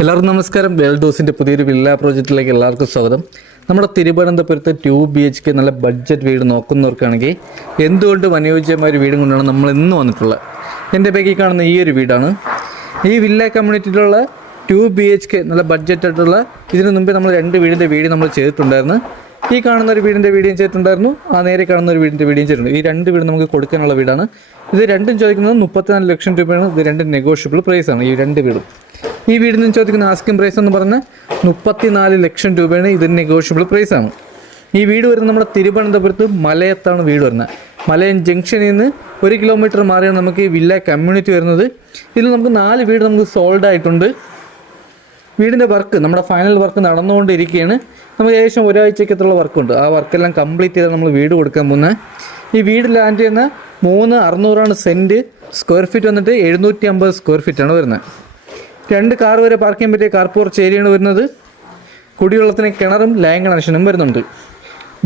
എല്ലാവർക്കും നമസ്കാരം. വേൾഡോസിൻ്റെ പുതിയൊരു വില്ല പ്രോജക്റ്റിലേക്ക് എല്ലാവർക്കും സ്വാഗതം. നമ്മുടെ തിരുവനന്തപുരത്ത് 2 BHK നല്ല ബഡ്ജറ്റ് വീട് നോക്കുന്നവർക്കാണെങ്കിൽ എന്തുകൊണ്ടും അനുയോജ്യമായ ഒരു വീടും കൊണ്ടാണ് നമ്മൾ ഇന്ന് വന്നിട്ടുള്ളത്. എൻ്റെ ബാക്കിൽ കാണുന്ന ഈ ഒരു വീടാണ്. ഈ വില്ല കമ്മ്യൂണിറ്റിയിലുള്ള 2 BHK നല്ല ബഡ്ജറ്റായിട്ടുള്ള ഇതിനു മുമ്പേ നമ്മൾ 2 വീടിൻ്റെ വീഡിയോ നമ്മൾ ചെയ്തിട്ടുണ്ടായിരുന്നു. ഈ കാണുന്ന ഒരു വീടിൻ്റെ വീഡിയോ ചെയ്തിട്ടുണ്ടായിരുന്നു, ആ നേരെ കാണുന്ന ഒരു വീടിൻ്റെ വീഡിയോ ചെയ്തിട്ടുണ്ട്. ഈ 2 വീട് നമുക്ക് കൊടുക്കാനുള്ള വീടാണ്. ഇത് രണ്ടും ചോദിക്കുന്നത് 34 ലക്ഷം രൂപയാണ്. ഇത് 2 നെഗോഷ്യബിൾ പ്രൈസാണ് ഈ 2 വീടും. ഈ വീടിന് ചോദിക്കുന്ന ആസ്കിംഗ് പ്രൈസ് എന്ന് പറഞ്ഞാൽ 34 ലക്ഷം രൂപയാണ്. ഇത് നെഗോഷ്യബിൾ പ്രൈസാണ്. ഈ വീട് വരുന്നത് നമ്മുടെ തിരുവനന്തപുരത്ത് മലയത്താണ് വീട് വരുന്നത്. മലയം ജംഗ്ഷനിൽ നിന്ന് 1 കിലോമീറ്റർ മാറിയാണ് നമുക്ക് ഈ വില്ല കമ്മ്യൂണിറ്റി വരുന്നത്. ഇതിൽ നമുക്ക് 4 വീട് നമുക്ക് സോൾഡ് ആയിട്ടുണ്ട്. വീടിൻ്റെ വർക്ക് നമ്മുടെ ഫൈനൽ വർക്ക് നടന്നുകൊണ്ടിരിക്കുകയാണ്. നമുക്ക് ഏകദേശം ഒരാഴ്ചക്കത്തുള്ള വർക്കുണ്ട്. ആ വർക്കെല്ലാം കംപ്ലീറ്റ് ചെയ്താൽ നമ്മൾ വീട് കൊടുക്കാൻ പോകുന്നത്. ഈ വീട് ലാൻഡ് ചെയ്യുന്ന 3,600 സെൻറ്റ്. സ്ക്വയർ ഫീറ്റ് വന്നിട്ട് 750 സ്ക്വയർ ഫീറ്റാണ് വരുന്നത്. 2 കാർ വരെ പാർക്ക് ചെയ്യാൻ പറ്റിയ കാർ പോർച്ച് ഏരിയയാണ് വരുന്നത്. കുടിവെള്ളത്തിന് കിണറും ലൈൻ കണക്ഷനും വരുന്നുണ്ട്.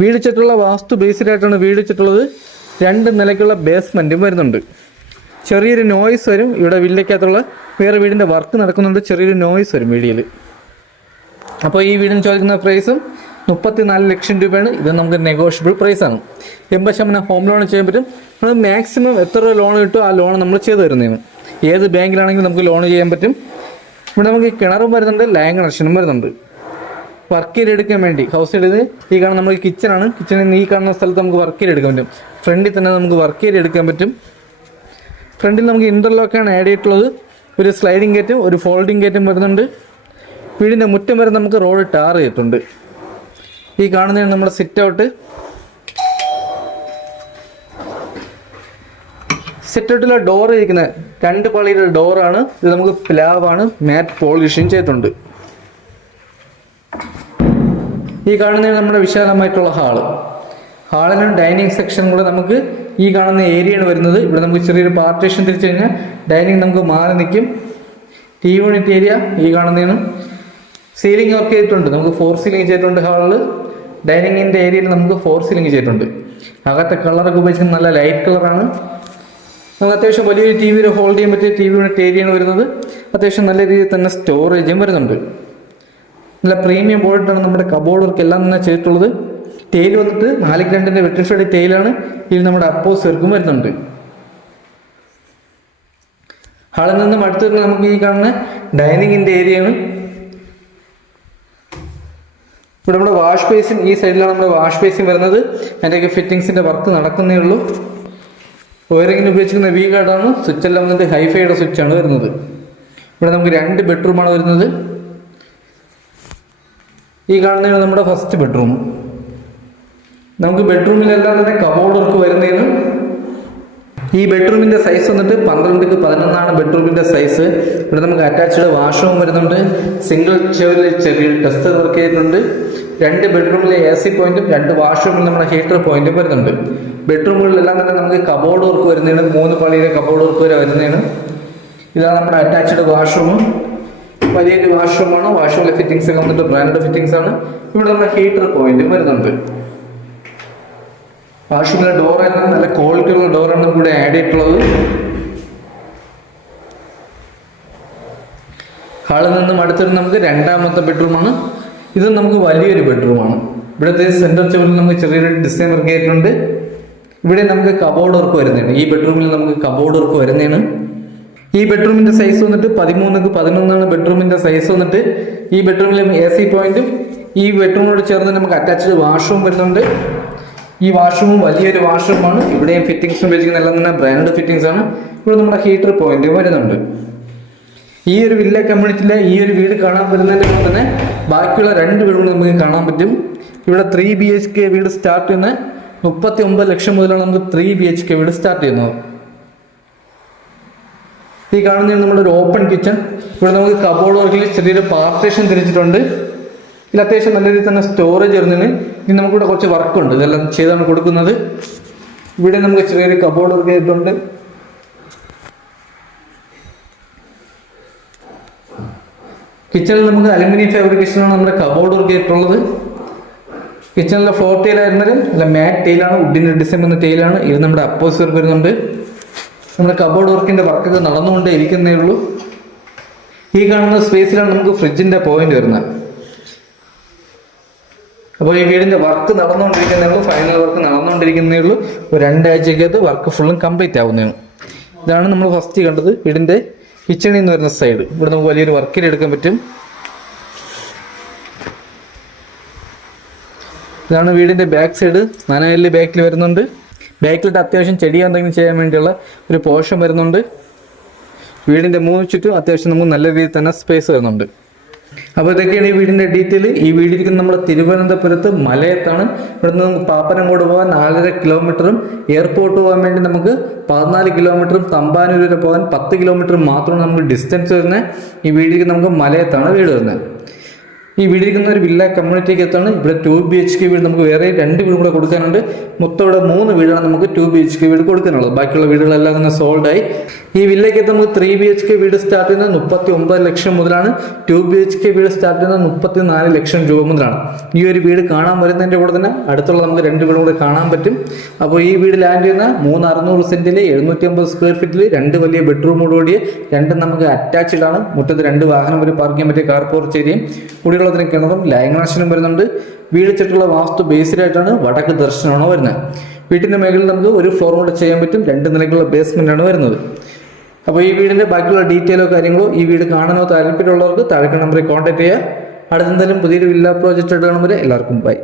വീട് വെച്ചിട്ടുള്ള വാസ്തു ബേസ്ഡായിട്ടാണ് വീട് വെച്ചിട്ടുള്ളത്. 2 നിലയ്ക്കുള്ള ബേസ്മെൻറ്റും വരുന്നുണ്ട്. ചെറിയൊരു നോയ്സ് വരും ഇവിടെ. വില്ലയ്ക്കകത്തുള്ള വേറെ വീടിൻ്റെ വർക്ക് നടക്കുന്നുണ്ട്, ചെറിയൊരു നോയ്സ് വരും വീഡിയോയിൽ. അപ്പോൾ ഈ വീടിന് ചോദിക്കുന്ന പ്രൈസും 34 ലക്ഷം രൂപയാണ്. ഇത് നമുക്ക് നെഗോഷ്യബിൾ പ്രൈസാണ്. 80% ഹോം ലോൺ ചെയ്യാൻ പറ്റും. നമ്മൾ മാക്സിമം എത്ര രൂപ ലോൺ കിട്ടും ആ ലോൺ നമ്മൾ ചെയ്ത് തരുന്നതാണ്. ഏത് ബാങ്കിലാണെങ്കിലും നമുക്ക് ലോൺ ചെയ്യാൻ പറ്റും. ഇവിടെ നമുക്ക് ഈ കിണറും വരുന്നുണ്ട്, ലൈൻ കണക്ഷനും വരുന്നുണ്ട്. വർക്ക് ചെയ്തെടുക്കാൻ വേണ്ടി ഹൗസ് ചെയ്ത് ഈ കാണുന്ന നമ്മൾ കിച്ചണാണ്. കിച്ചണിൽ നിന്ന് ഈ കാണുന്ന സ്ഥലത്ത് നമുക്ക് വർക്ക് ചെയ്തെടുക്കാൻ പറ്റും. ഫ്രണ്ടിൽ തന്നെ നമുക്ക് വർക്ക് ചെയ്തെടുക്കാൻ പറ്റും. ഫ്രണ്ടിൽ നമുക്ക് ഇൻ്റർലോക്കാണ് ആഡ് ചെയ്തിട്ടുള്ളത്. ഒരു സ്ലൈഡിങ് ഗേറ്റും ഒരു ഫോൾഡിങ് ഗേറ്റും വരുന്നുണ്ട്. വീടിൻ്റെ മുറ്റം വരെ നമുക്ക് റോഡ് ടാർ ചെയ്തിട്ടുണ്ട്. ഈ കാണുന്നതാണ് നമ്മുടെ സിറ്റ് ഔട്ട്. സിറ്റ് ഔട്ടിലെ ഡോർ ഇരിക്കുന്നത് 2 പള്ളിയുടെ ഡോറാണ്. ഇത് നമുക്ക് പ്ലാവാണ്, മാറ്റ് പോളിഷിങ് ചെയ്തിട്ടുണ്ട്. ഈ കാണുന്നതാണ് നമ്മുടെ വിശാലമായിട്ടുള്ള ഹാളിനും ഡൈനിങ് സെക്ഷൻ കൂടെ നമുക്ക് ഈ കാണുന്ന ഏരിയയാണ് വരുന്നത്. ഇവിടെ നമുക്ക് ചെറിയൊരു പാർട്ടീഷൻ തിരിച്ചു കഴിഞ്ഞാൽ ഡൈനിങ് നമുക്ക് മാറി നിൽക്കും. TV യൂണിറ്റ് ഏരിയ ഈ കാണുന്നതാണ്. സീലിംഗ് വർക്ക് ചെയ്തിട്ടുണ്ട്. നമുക്ക് 4 സീലിംഗ് ചെയ്തിട്ടുണ്ട് ഹാളിൽ. ഡൈനിങ്ങിൻ്റെ ഏരിയയിൽ നമുക്ക് 4 സീലിംഗ് ചെയ്തിട്ടുണ്ട്. അകത്തെ കളറൊക്കെ ഉപയോഗിക്കുന്നത് നല്ല ലൈറ്റ് കളറാണ്. നമുക്ക് അത്യാവശ്യം വലിയൊരു TV ഹോൾഡ് ചെയ്യാൻ പറ്റിയ TV യൂണിറ്റ് ഏരിയയാണ് വരുന്നത്. അത്യാവശ്യം നല്ല രീതിയിൽ തന്നെ സ്റ്റോറേജും വരുന്നുണ്ട്. നല്ല പ്രീമിയം ക്വാളിറ്റിയാണ് നമ്മുടെ കബോർഡ് വർക്ക് എല്ലാം തന്നെ ചെയ്തിട്ടുള്ളത്. ടെയിൽ വന്നിട്ട് 4-2 വെട്രിഫൈഡ് ടെയിലാണ്. ഇതിൽ നമ്മുടെ അപ്പോസ് വർക്കും വരുന്നുണ്ട്. ഹാളിൽ നിന്നും അടുത്ത് വരുന്നത് നമുക്ക് ഈ കാണുന്ന ഡൈനിങ്ങിൻ്റെ ഏരിയയാണ്. ഇവിടെ നമ്മുടെ വാഷ് ബേസിൻ ഈ സൈഡിലാണ് നമ്മുടെ വാഷ് ബേസിൻ വരുന്നത്. അതിൻ്റെയൊക്കെ ഫിറ്റിങ്സിൻ്റെ വർക്ക് നടക്കുന്നേ ഉള്ളൂ. വയറിങ്ങിന് ഉപയോഗിച്ചിരിക്കുന്ന വി ഗാർഡാണ്. സ്വിച്ച് എല്ലാം വന്നിട്ട് ഹൈഫൈയുടെ സ്വിച്ചാണ് വരുന്നത്. ഇവിടെ നമുക്ക് 2 ബെഡ്റൂമാണ് വരുന്നത്. ഈ കാണുന്നതാണ് നമ്മുടെ ഫസ്റ്റ് ബെഡ്റൂം. നമുക്ക് ബെഡ്റൂമിലെല്ലാം തന്നെ കബോർഡ് വർക്ക് വരുന്നതിന് ഈ ബെഡ്റൂമിൻ്റെ സൈസ് വന്നിട്ട് 12x11 ബെഡ്റൂമിൻ്റെ സൈസ്. ഇവിടെ നമുക്ക് അറ്റാച്ച്ഡ് വാഷ്റൂം വരുന്നുണ്ട്. സിംഗിൾ ചെറിയ ടെസ്റ്റർ വർക്ക് ചെയ്തിട്ടുണ്ട്. 2 ബെഡ്റൂമിലെ AC പോയിന്റും 2 വാഷ്റൂമിൽ നമ്മുടെ ഹീറ്റർ പോയിന്റും വരുന്നുണ്ട്. ബെഡ്റൂമുകളിലെല്ലാം തന്നെ നമുക്ക് കബോർഡ് വർക്ക് വരുന്നതാണ്. 3 പള്ളിയിലെ കബോർഡ് വർക്ക് വരെ വരുന്നതാണ്. ഇതാണ് നമ്മുടെ അറ്റാച്ച്ഡ് വാഷ്റൂം. വലിയൊരു വാഷ്റൂമാണ്. വാഷ്റൂമിലെ ഫിറ്റിംഗ്സ് ഒക്കെ വന്നിട്ട് ബ്രാൻഡ് ഫിറ്റിംഗ്സ് ആണ്. ഇവിടെ നമ്മുടെ ഹീറ്റർ പോയിന്റും വരുന്നുണ്ട്. വാഷ്റൂമിലെ ഡോർ നല്ല ക്വാളിറ്റിയുള്ള ഡോറാണ് നമുക്ക് ഇവിടെ ആഡ് ചെയ്തിട്ടുള്ളത്. ഹാളിൽ നിന്നും അടുത്തിട്ട് നമുക്ക് 2ാമത്തെ ബെഡ്റൂമാണ്. ഇത് നമുക്ക് വലിയൊരു ബെഡ്റൂമാണ്. ഇവിടുത്തെ സെന്റർ ചുവരിൽ നമുക്ക് ചെറിയൊരു ഡിസൈൻ വർക്ക് ചെയ്തിട്ടുണ്ട്. ഇവിടെ നമുക്ക് കബോർഡ് വർക്ക് വരുന്നതാണ്. ഈ ബെഡ്റൂമിൽ നമുക്ക് കബോർഡ് വർക്ക് വരുന്നതാണ്. ഈ ബെഡ്റൂമിന്റെ സൈസ് വന്നിട്ട് 13x11 ബെഡ്റൂമിന്റെ സൈസ് വന്നിട്ട്. ഈ ബെഡ്റൂമിലെ AC പോയിന്റും ഈ ബെഡ്റൂമിനോട് ചേർന്ന് നമുക്ക് അറ്റാച്ച്ഡ് വാഷ്റൂം വരുന്നുണ്ട്. ഈ വാഷ്റൂമും വലിയൊരു വാഷ്റൂമാണ്. ഇവിടെയും ഫിറ്റിംഗ്സ് ഉപയോഗിക്കുന്ന എല്ലാം തന്നെ ബ്രാൻഡ് ഫിറ്റിംഗ്സ് ആണ്. ഇവിടെ നമ്മുടെ ഹീറ്റർ പോയിന്റ് വരുന്നുണ്ട്. ഈ ഒരു വില്ല കമ്മ്യൂണിറ്റിയിലെ ഈ ഒരു വീട് കാണാൻ വരുന്നതിൻ്റെ പോലെ തന്നെ ബാക്കിയുള്ള 2 വീടുകൾ നമുക്ക് കാണാൻ പറ്റും. ഇവിടെ 3 BHK വീട് സ്റ്റാർട്ട് ചെയ്യുന്ന 39 ലക്ഷം മുതലാണ് നമുക്ക് 3 BHK വീട് സ്റ്റാർട്ട് ചെയ്യുന്നത്. ഈ കാണുന്നതാണ് നമ്മുടെ ഒരു ഓപ്പൺ കിച്ചൺ. ഇവിടെ നമുക്ക് കബോർഡ് വർക്കിൽ ചെറിയൊരു പാർട്ടീഷൻ തിരിച്ചിട്ടുണ്ട്. ഇതിൽ അത്യാവശ്യം നല്ല രീതിയിൽ തന്നെ സ്റ്റോറേജ് വരുന്നതിന് ഇനി നമുക്കിവിടെ കുറച്ച് വർക്കുണ്ട്. ഇതെല്ലാം ചെയ്താണ് കൊടുക്കുന്നത്. ഇവിടെ നമുക്ക് ചെറിയൊരു കബോർഡ് വർക്ക് ചെയ്തിട്ടുണ്ട്. കിച്ചണിൽ നമുക്ക് അലുമിനിയം ഫാബ്രിക്കേഷനാണ് നമ്മുടെ കബോർഡ് വർക്ക് ചെയ്തിട്ടുള്ളത്. കിച്ചണിലെ ഫ്ലോർ ടൈലായിരുന്നാലും അല്ല മാറ്റ് ടൈലാണ്. വുഡിൻ്റെ ഡിസൈൻ വന്ന ടൈലാണ്. ഇത് നമ്മുടെ അപ്പോസ് വർക്ക് വരുന്നുണ്ട്. നമ്മുടെ കബോർഡ് വർക്കിൻ്റെ വർക്കൊക്കെ നടന്നുകൊണ്ടേ ഇരിക്കുന്നേ ഉള്ളൂ. ഈ കാണുന്ന സ്പേസിലാണ് നമുക്ക് ഫ്രിഡ്ജിന്റെ പോയിന്റ് വരുന്നത്. അപ്പോൾ ഈ വീടിന്റെ വർക്ക് നടന്നുകൊണ്ടിരിക്കുന്നേ ഉള്ളൂ, ഫൈനൽ വർക്ക് നടന്നുകൊണ്ടിരിക്കുന്നേ ഉള്ളൂ. ഒരു 2 ആഴ്ചക്കകത്ത് വർക്ക് ഫുള്ളും കംപ്ലീറ്റ് ആവുന്നതാണ്. ഇതാണ് നമ്മൾ ഫസ്റ്റ് കണ്ടത് വീടിന്റെ കിച്ചണിൽ നിന്ന് വരുന്ന സൈഡ്. ഇവിടെ നമുക്ക് വലിയൊരു വർക്കിൽ എടുക്കാൻ പറ്റും. ഇതാണ് വീടിന്റെ ബാക്ക് സൈഡ്. നനവെല്ല് ബാക്കിൽ വരുന്നുണ്ട്. ബാക്കിലിട്ട് അത്യാവശ്യം ചെടി എന്തെങ്കിലും ചെയ്യാൻ വേണ്ടിയുള്ള ഒരു പോർഷൻ വരുന്നുണ്ട്. വീടിന്റെ 3 ചുറ്റും അത്യാവശ്യം നമുക്ക് നല്ല രീതിയിൽ തന്നെ സ്പേസ് വരുന്നുണ്ട്. അപ്പോൾ ഇതൊക്കെയാണ് ഈ വീടിന്റെ ഡീറ്റെയിൽ. ഈ വീടിരിക്കുന്നത് നമ്മുടെ തിരുവനന്തപുരത്ത് മലയത്താണ്. ഇവിടുന്ന് നമുക്ക് പാപ്പനംകോട് പോകാൻ 4.5 കിലോമീറ്ററും എയർപോർട്ട് പോകാൻ വേണ്ടി നമുക്ക് 14 കിലോമീറ്ററും തമ്പാനൂർ വരെ പോകാൻ 10 കിലോമീറ്റർ മാത്രമാണ് നമുക്ക് ഡിസ്റ്റൻസ് വരുന്നത്. ഈ വീടിരിക്കുന്നത് നമുക്ക് മലയത്താണ് വീട് വരുന്നത്. ഈ വീടിരിക്കുന്ന ഒരു വില്ല കമ്മ്യൂണിറ്റിക്കകത്താണ്. ഇവിടെ 2 BHK വീട് നമുക്ക് വേറെ 2 വീടും കൂടെ കൊടുക്കാനുണ്ട്. മൊത്തം ഇവിടെ 3 വീടാണ് നമുക്ക് 2 BHK വീട് കൊടുക്കാനുള്ളത്. ബാക്കിയുള്ള വീടുകളെല്ലാം തന്നെ സോൾഡ് ആയി. ഈ വില്ലയ്ക്കകത്ത് നമുക്ക് 3 BHK വീട് സ്റ്റാർട്ട് ചെയ്യുന്നത് 39 ലക്ഷം മുതലാണ്. 2 BHK വീട് സ്റ്റാർട്ട് ചെയ്യുന്നത് 34 ലക്ഷം രൂപ മുതലാണ്. ഈ ഒരു വീട് കാണാൻ വരുന്നതിന്റെ കൂടെ തന്നെ അടുത്തുള്ള നമുക്ക് 2 വീടും കൂടെ കാണാൻ പറ്റും. അപ്പോൾ ഈ വീട് ലാൻഡ് ചെയ്യുന്ന 3,600 സെന്റിൽ 750 സ്ക്വയർ ഫീറ്റിൽ 2 വലിയ ബെഡ്റൂമോടുകൂടിയ 2 നമുക്ക് അറ്റാച്ച്ഡ് ആണ്. മുറ്റത്ത് 2 വാഹനം വരെ പാർക്ക് ചെയ്യാൻ പറ്റിയ കാർ പോർച്ച് ഏരിയയും കുടിവെള്ളത്തിന് കിണറും ലൈൻ കണക്ഷനും വരുന്നുണ്ട്. വീട് ചുറ്റുള്ള വാസ്തു ബേസിലായിട്ടാണ് വടക്ക് ദർശനമാണ് വരുന്നത്. വീട്ടിന്റെ മേഖലയിൽ നമുക്ക് ഒരു ഫ്ലോർ കൂടെ ചെയ്യാൻ പറ്റും. 2 നിലയ്ക്കുള്ള ബേസ്മെന്റ് ആണ് വരുന്നത്. അപ്പോൾ ഈ വീടിന്റെ ബാക്കിയുള്ള ഡീറ്റെയിലോ കാര്യങ്ങളോ ഈ വീട് കാണാനോ താല്പര്യമുള്ളവർക്ക് താഴെ നമ്പറിൽ കോൺടാക്ട് ചെയ്യുക. അടുത്തെന്തായാലും പുതിയൊരു വില്ല പ്രോജക്റ്റ് കാണുമ്പോൾ എല്ലാവർക്കും ബൈ.